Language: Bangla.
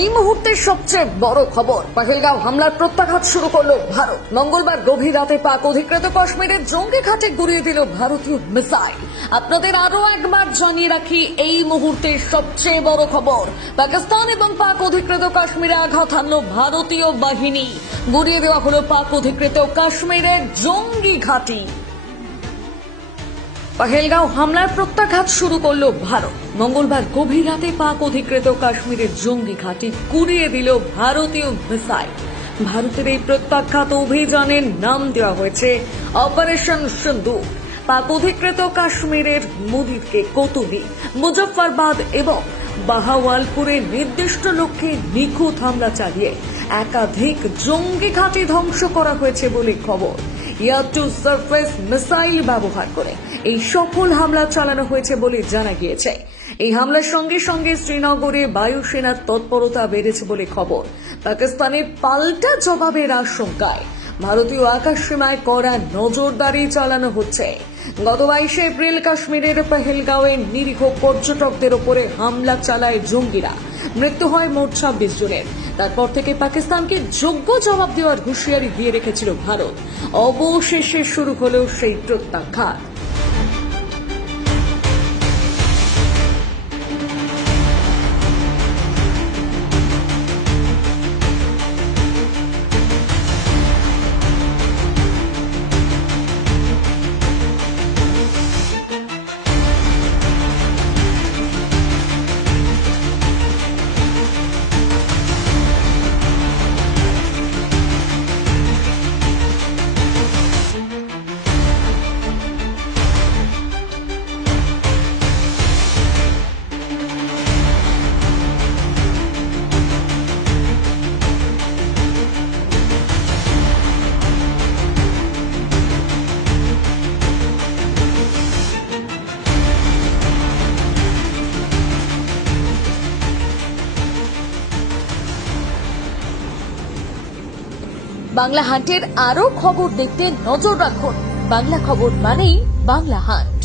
এই মুহূর্তের সবচেয়ে বড় খবর, পহেলগাঁও হামলার প্রত্যাঘাত শুরু করল ভারত। মঙ্গলবার গভীর রাতে পাক অধিকৃত কাশ্মীরের জঙ্গি ঘাটে গুড়িয়ে দিল ভারতীয় মিসাইল। আপনাদের আরো একবার জানিয়ে রাখি, এই মুহূর্তের সবচেয়ে বড় খবর, পাকিস্তান এবং পাক অধিকৃত কাশ্মীরে আঘাত হানল ভারতীয় বাহিনী। গুড়িয়ে দেওয়া হল পাক অধিকৃত কাশ্মীরের জঙ্গি ঘাঁটি। পহেলগাঁও হামলার প্রত্যাঘাত শুরু করল ভারত। মঙ্গলবার গভীর রাতে পাক অধিকৃত কাশ্মীরের জঙ্গি ঘাঁটি গুড়িয়ে দিল ভারতীয় মিসাইল। ভারতের এই প্রত্যাঘাত অভিযানের নাম দেওয়া হয়েছে অপারেশন সিন্দুর। পাক অধিকৃত কাশ্মীরের মুদিরকে কোতোলি, মুজফ্ফরবাদ এবং বাহাওয়ালপুরে নির্দিষ্ট লক্ষ্যে নিখুঁত হামলা চালিয়ে একাধিক জঙ্গি ঘাঁটি ধ্বংস করা হয়েছে বলে খবর। এয়ার টু সারফেস মিসাইল ব্যবহার করে এই সফল হামলা চালানো হয়েছে বলে জানা গিয়েছে। এই হামলার সঙ্গে সঙ্গে শ্রীনগরে বায়ুসেনার তৎপরতা বেড়েছে বলে খবর। পাকিস্তানের পাল্টা জবাবের আশঙ্কায় ভারতীয় আকাশসীমায় কড়া নজরদারি চালানো হচ্ছে। গত 22 এপ্রিল কাশ্মীরের পহেলগাঁওয়ে নিরীহ পর্যটকদের ওপরে হামলা চালায় জঙ্গিরা। মৃত্যু হয় মোট 26 জনের। তারপর থেকে পাকিস্তানকে যোগ্য জবাব দেওয়ার হুঁশিয়ারি দিয়ে রেখেছিল ভারত। অবশেষে শুরু হল সেই প্রত্যাঘাত। বাংলা হান্টের আরো খবর দেখতে নজর রাখুন। বাংলা খবর মানেই বাংলা হান্ট।